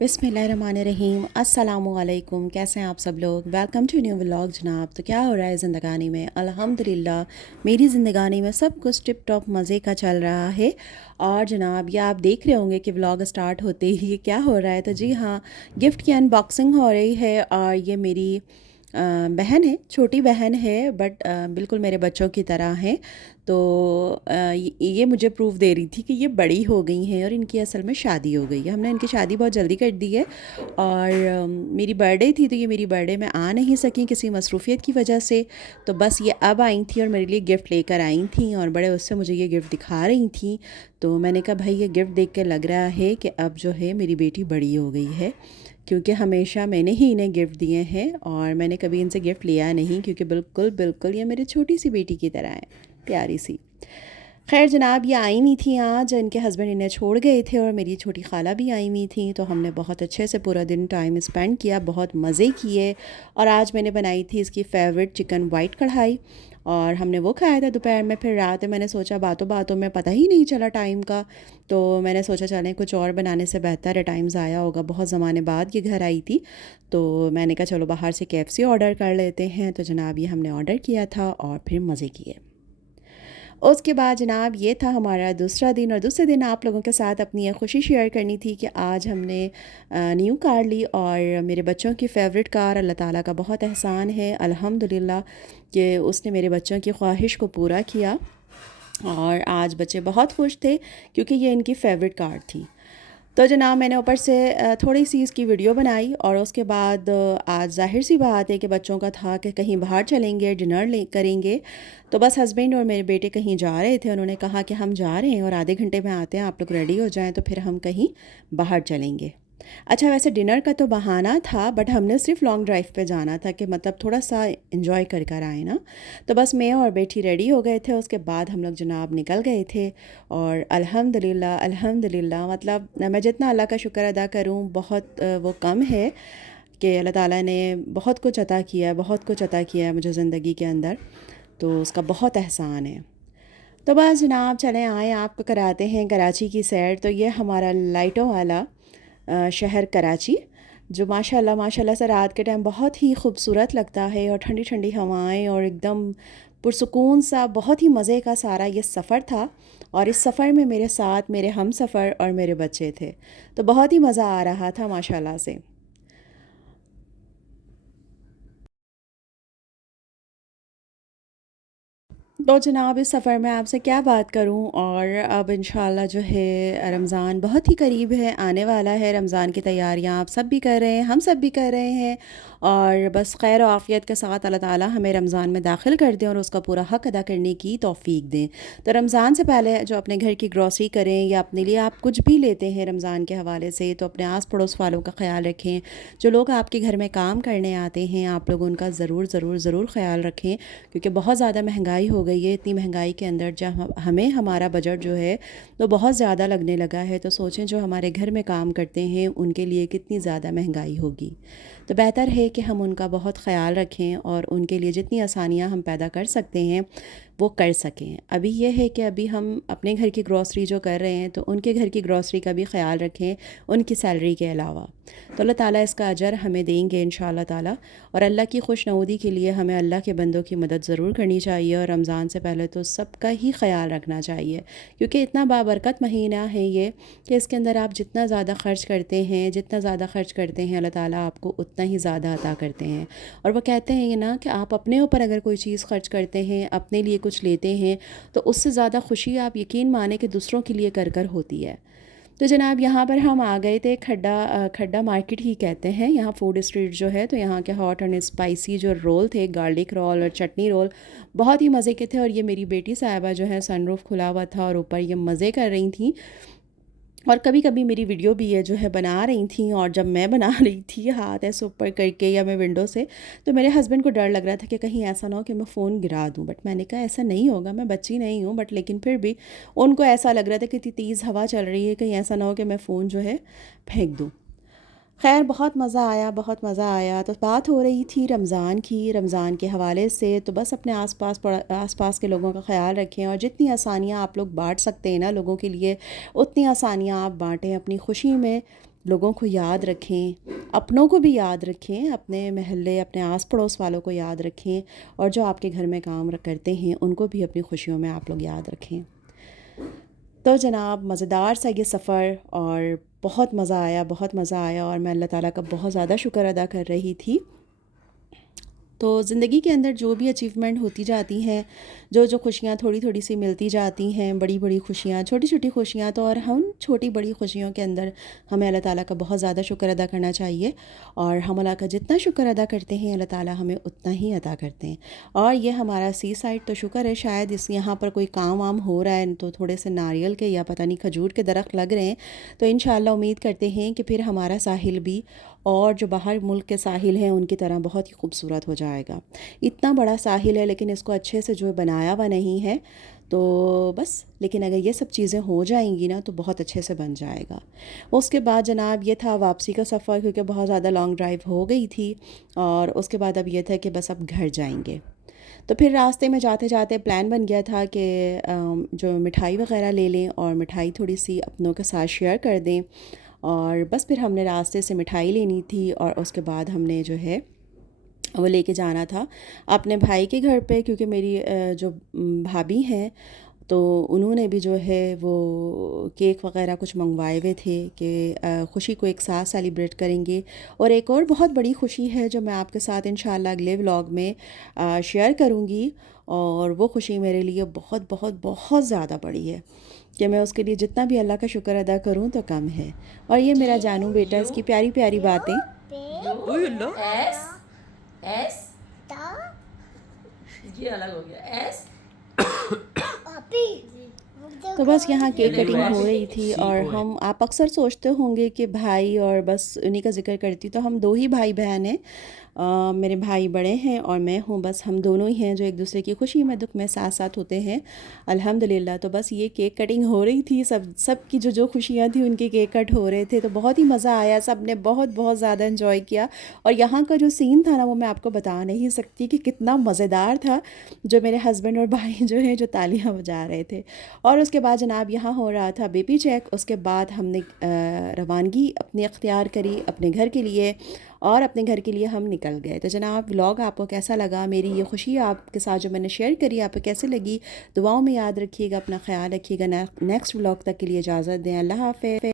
बिस्मिल्लाहिर्रहमानिर्रहीम। अस्सलामु अलैकुम। कैसे हैं आप सब लोग? वेलकम टू न्यू व्लॉग जनाब। तो क्या हो रहा है ज़िंदगानी में? अल्हम्दुलिल्लाह मेरी ज़िंदगानी में सब कुछ टिप टॉप मज़े का चल रहा है। और जनाब ये आप देख रहे होंगे कि व्लॉग स्टार्ट होते ही ये क्या हो रहा है। तो जी हाँ, गिफ्ट की अनबॉक्सिंग हो रही है। और ये मेरी बहन है, छोटी बहन है, बट बिल्कुल मेरे बच्चों की तरह है। तो ये मुझे प्रूफ दे रही थी कि ये बड़ी हो गई हैं और इनकी असल में शादी हो गई है। हमने इनकी शादी बहुत जल्दी कर दी है। और मेरी बर्थडे थी तो ये मेरी बर्थडे में आ नहीं सकी किसी मसरूफ़ियत की वजह से। तो बस ये अब आई थी और मेरे लिए गिफ़्ट लेकर आई थी और बड़े उससे मुझे ये गिफ़्ट दिखा रही थी। तो मैंने कहा भाई ये गिफ़्ट देख के लग रहा है कि अब जो है मेरी बेटी बड़ी हो गई है, क्योंकि हमेशा मैंने ही इन्हें गिफ़्ट दिए हैं और मैंने कभी इनसे गिफ़्ट लिया नहीं, क्योंकि बिल्कुल बिल्कुल ये मेरी छोटी सी बेटी की तरह है, प्यारी सी। खैर जनाब, ये आई हुई थी आज, इनके हस्बैंड इन्हें छोड़ गए थे और मेरी छोटी खाला भी आई हुई थी। तो हमने बहुत अच्छे से पूरा दिन टाइम स्पेंड किया, बहुत मज़े किए। और आज मैंने बनाई थी इसकी फ़ेवरेट चिकन वाइट कढ़ाई और हमने वो खाया था दोपहर में। फिर रात में मैंने सोचा, बातों बातों में पता ही नहीं चला टाइम का, तो मैंने सोचा चलें कुछ और बनाने से बेहतर है, टाइम ज़ाया होगा, बहुत ज़माने बाद ये घर आई थी। तो मैंने कहा चलो बाहर से KFC ऑर्डर कर लेते हैं। तो जनाब ये हमने ऑर्डर किया था और फिर मज़े किए। उसके बाद जनाब ये था हमारा दूसरा दिन, और दूसरे दिन आप लोगों के साथ अपनी ये खुशी शेयर करनी थी कि आज हमने न्यू कार ली। और मेरे बच्चों की फ़ेवरेट कार, अल्लाह ताला का बहुत एहसान है अल्हम्दुलिल्लाह कि उसने मेरे बच्चों की ख्वाहिश को पूरा किया। और आज बच्चे बहुत खुश थे क्योंकि ये इनकी फ़ेवरेट कार थी। तो जनाब मैंने ऊपर से थोड़ी सी इसकी वीडियो बनाई और उसके बाद आज ज़ाहिर सी बात है कि बच्चों का था कि कहीं बाहर चलेंगे, डिनर ले करेंगे। तो बस हस्बैंड और मेरे बेटे कहीं जा रहे थे, उन्होंने कहा कि हम जा रहे हैं और आधे घंटे में आते हैं, आप लोग रेडी हो जाएं तो फिर हम कहीं बाहर चलेंगे। अच्छा वैसे डिनर का तो बहाना था, बट हमने सिर्फ लॉन्ग ड्राइव पे जाना था कि मतलब थोड़ा सा इंजॉय कर कर आए ना। तो बस मैं और बेटी रेडी हो गए थे, उसके बाद हम लोग जनाब निकल गए थे। और अल्हम्दुलिल्लाह अल्हम्दुलिल्लाह, मतलब मैं जितना अल्लाह का शुक्र अदा करूं बहुत वो कम है कि अल्लाह ताला ने बहुत कुछ अता किया है, बहुत कुछ अता किया है मुझे ज़िंदगी के अंदर। तो उसका बहुत एहसान है। तो बस जनाब चलें आए आपको कराते हैं कराची की सैर। तो ये हमारा लाइटों वाला शहर कराची, जो माशाल्लाह माशाल्लाह से रात के टाइम बहुत ही खूबसूरत लगता है, और ठंडी ठंडी हवाएं और एकदम पुरसुकून सा, बहुत ही मज़े का सारा ये सफ़र था। और इस सफ़र में मेरे साथ मेरे हम सफ़र और मेरे बच्चे थे, तो बहुत ही मज़ा आ रहा था माशाल्लाह से। तो जनाब इस सफ़र में आपसे क्या बात करूं, और अब इंशाल्लाह जो है रमज़ान बहुत ही करीब है, आने वाला है। रमज़ान की तैयारियां आप सब भी कर रहे हैं, हम सब भी कर रहे हैं। और बस खैर और आफ़ियत के साथ अल्लाह ताला हमें रमज़ान में दाखिल कर दें और उसका पूरा हक़ अदा करने की तौफ़ीक दें। तो रमज़ान से पहले जो अपने घर की ग्रॉसरी करें या अपने लिए आप कुछ भी लेते हैं रमज़ान के हवाले से, तो अपने आस पड़ोस वालों का ख्याल रखें। जो लोग आपके घर में काम करने आते हैं आप लोग उनका ज़रूर ज़रूर ज़रूर ख्याल रखें, क्योंकि बहुत ज़्यादा महंगाई हो गई है। इतनी महंगाई के अंदर जब हमें हमारा बजट जो है तो बहुत ज़्यादा लगने लगा है, तो सोचें जो हमारे घर में काम करते हैं उनके लिए कितनी ज़्यादा महंगाई होगी। तो बेहतर है कि हम उनका बहुत ख़याल रखें और उनके लिए जितनी आसानियाँ हम पैदा कर सकते हैं वो कर सकें। अभी ये है कि अभी हम अपने घर की ग्रॉसरी जो कर रहे हैं तो उनके घर की ग्रॉसरी का भी ख़याल रखें उनकी सैलरी के अलावा। तो अल्लाह ताला इसका अजर हमें देंगे इंशाअल्लाह ताला। और अल्लाह की खुशनूदी के लिए हमें अल्लाह के बंदों की मदद ज़रूर करनी चाहिए, और रमज़ान से पहले तो सबका ही ख्याल रखना चाहिए, क्योंकि इतना बाबरकत महीना है ये कि इसके अंदर आप जितना ज़्यादा ख़र्च करते हैं, जितना ज़्यादा ख़र्च करते हैं, अल्लाह ताला आपको उतना ही ज़्यादा अता करते हैं। और वो कहते हैं ये ना कि आप अपने ऊपर अगर कोई चीज़ ख़र्च करते हैं, अपने लिए कुछ लेते हैं, तो उससे ज़्यादा खुशी आप यकीन माने कि दूसरों के लिए कर कर होती है। तो जनाब यहाँ पर हम आ गए थे खड्डा मार्केट ही कहते हैं यहाँ फूड स्ट्रीट जो है। तो यहाँ के हॉट एंड स्पाइसी जो रोल थे, गार्लिक रोल और चटनी रोल, बहुत ही मज़े के थे। और ये मेरी बेटी साहिबा जो है सनरूफ़ खुला हुआ था और ऊपर ये मज़े कर रही थी। और कभी कभी मेरी वीडियो भी ये जो है बना रही थी, और जब मैं बना रही थी हाथ ऐसे ऊपर करके या मैं विंडो से, तो मेरे हस्बैंड को डर लग रहा था कि कहीं ऐसा ना हो कि मैं फ़ोन गिरा दूं। बट मैंने कहा ऐसा नहीं होगा, मैं बच्ची नहीं हूँ। बट लेकिन फिर भी उनको ऐसा लग रहा था कि इतनी तेज़ हवा चल रही है, कहीं ऐसा ना हो कि मैं फ़ोन जो है फेंक दूँ। खैर बहुत मज़ा आया, बहुत मज़ा आया। तो बात हो रही थी रमज़ान की, रमज़ान के हवाले से। तो बस अपने आस पास के लोगों का ख़याल रखें, और जितनी आसानियाँ आप लोग बांट सकते हैं ना लोगों के लिए, उतनी आसानियाँ आप बांटें अपनी खुशी में। لوگوں کو یاد رکھیں، اپنوں کو بھی یاد رکھیں، اپنے محلے اپنے آس پڑوس والوں کو یاد رکھیں، اور جو آپ کے گھر میں کام کرتے ہیں ان کو بھی اپنی خوشیوں میں آپ لوگ یاد رکھیں۔ تو جناب مزیدار سا یہ سفر، اور بہت مزہ آیا، بہت مزہ آیا، اور میں اللہ تعالیٰ کا بہت زیادہ شکر ادا کر رہی تھی۔ تو زندگی کے اندر جو بھی اچیومنٹ ہوتی جاتی ہیں، جو خوشیاں تھوڑی تھوڑی سی ملتی جاتی ہیں، بڑی بڑی خوشیاں، چھوٹی چھوٹی خوشیاں، تو اور ہم چھوٹی بڑی خوشیوں کے اندر ہمیں اللہ تعالیٰ کا بہت زیادہ شکر ادا کرنا چاہیے، اور ہم اللہ کا جتنا شکر ادا کرتے ہیں اللہ تعالیٰ ہمیں اتنا ہی عطا کرتے ہیں۔ اور یہ ہمارا سی سائڈ تو شکر ہے، شاید یہاں پر کوئی کام وام ہو رہا ہے تو تھوڑے سے ناریل کے یا پتہ نہیں کھجور کے درخت لگ رہے ہیں، تو انشاءاللہ امید کرتے ہیں کہ پھر ہمارا ساحل بھی اور جو باہر ملک کے ساحل ہیں ان کی طرح بہت ہی خوبصورت ہو جائے گا۔ اتنا بڑا ساحل ہے لیکن اس کو اچھے سے جو بنایا ہوا نہیں ہے، تو بس لیکن اگر یہ سب چیزیں ہو جائیں گی نا تو بہت اچھے سے بن جائے گا۔ اس کے بعد جناب یہ تھا واپسی کا سفر، کیونکہ بہت زیادہ لانگ ڈرائیو ہو گئی تھی، اور اس کے بعد اب یہ تھا کہ بس اب گھر جائیں گے۔ تو پھر راستے میں جاتے جاتے پلان بن گیا تھا کہ جو مٹھائی وغیرہ لے لیں، اور مٹھائی تھوڑی سی اپنوں کے ساتھ شیئر کر دیں، اور بس پھر ہم نے راستے سے مٹھائی لینی تھی، اور اس کے بعد ہم نے جو ہے وہ لے کے جانا تھا اپنے بھائی کے گھر پہ، کیونکہ میری جو بھابھی ہیں تو انہوں نے بھی جو ہے وہ کیک وغیرہ کچھ منگوائے ہوئے تھے کہ خوشی کو ایک ساتھ سیلیبریٹ کریں گے۔ اور ایک اور بہت بڑی خوشی ہے جو میں آپ کے ساتھ انشاءاللہ اگلے ولاگ میں شیئر کروں گی، اور وہ خوشی میرے لیے بہت بہت بہت زیادہ بڑی ہے کہ میں اس کے لیے جتنا بھی اللہ کا شکر ادا کروں تو کم ہے۔ اور یہ میرا جانو بیٹا، اس کی پیاری پیاری باتیں۔ ایس یہ الگ ہو گیا ایس۔ تو بس یہاں کیک کٹنگ ہو رہی تھی، اور آپ اکثر سوچتے ہوں گے کہ بھائی اور بس انہی کا ذکر کرتی، تو ہم دو ہی بھائی بہن ہیں، میرے بھائی بڑے ہیں اور میں ہوں، بس ہم دونوں ہی ہیں جو ایک دوسرے کی خوشی میں دکھ میں ساتھ ساتھ ہوتے ہیں الحمدللہ۔ تو بس یہ کیک کٹنگ ہو رہی تھی، سب کی جو خوشیاں تھیں ان کے کیک کٹ ہو رہے تھے، تو بہت ہی مزہ آیا، سب نے بہت بہت زیادہ انجوائے کیا۔ اور یہاں کا جو سین تھا نا وہ میں آپ کو بتا نہیں سکتی کہ کتنا مزیدار تھا، جو میرے ہسبینڈ اور بھائی جو ہیں جو تالیاں بجا رہے تھے۔ اور اس کے بعد جناب یہاں ہو رہا تھا بیبی چیک، اس کے بعد ہم نے روانگی اپنی اختیار کری اپنے گھر کے لیے، اور اپنے گھر کے لیے ہم نکل گئے۔ تو جناب ولاگ آپ کو کیسا لگا، میری یہ خوشی آپ کے ساتھ جو میں نے شیئر کری آپ کو کیسے لگی؟ دعاؤں میں یاد رکھیے گا، اپنا خیال رکھیے گا۔ نیکسٹ ولاگ تک کے لیے اجازت دیں، اللہ حافظ۔